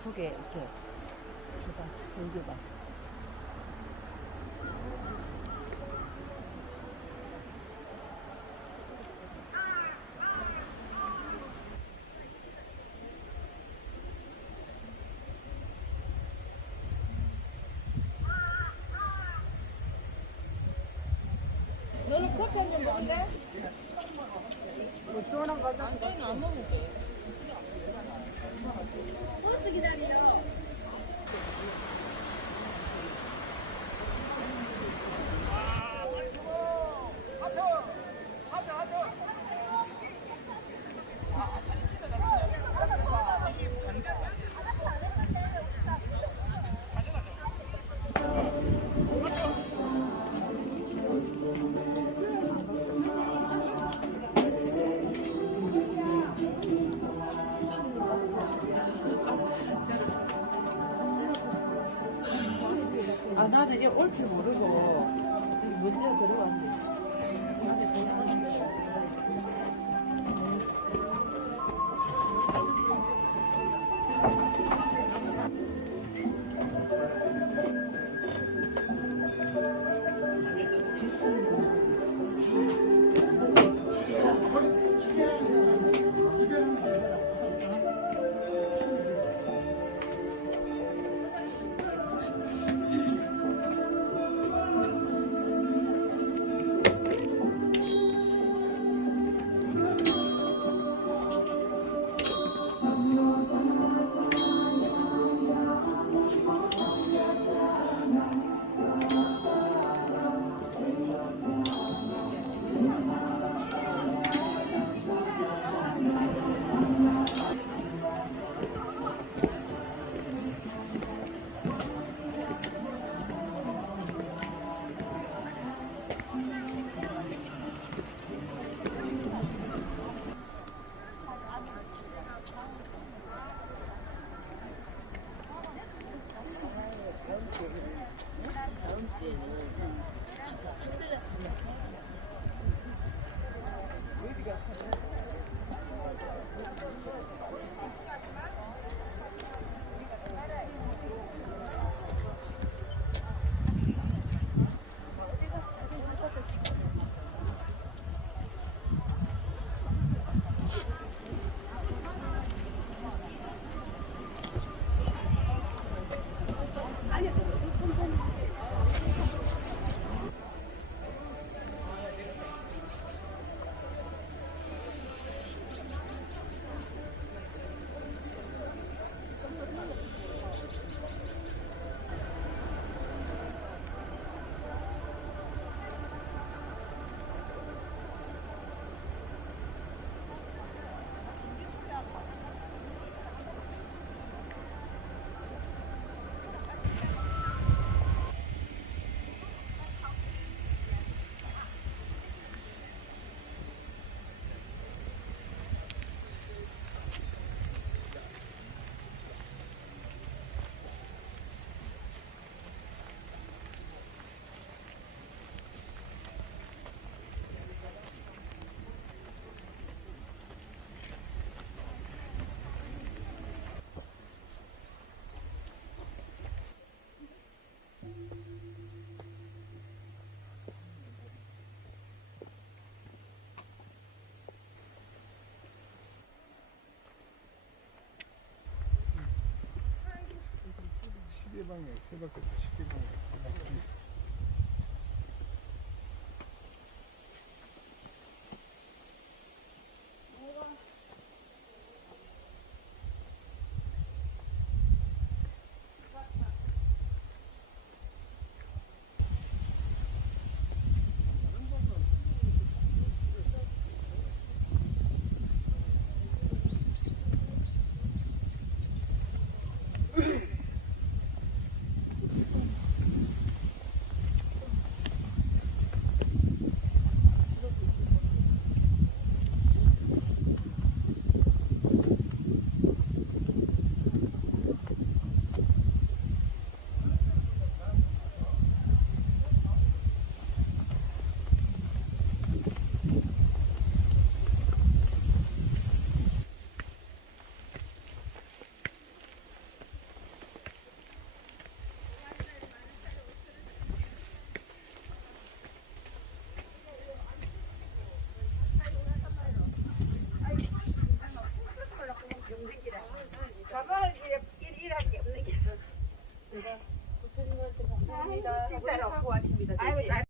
속에 이렇게 이렇게 봐, 여기 봐. 나는 이제 올 줄 모르고 문제가 들어왔는데. 10개 방향, 3바퀴 10개 방향, 3바퀴. Ooh. 없는 게. 진짜로 고맙습니다. 아이고 잘.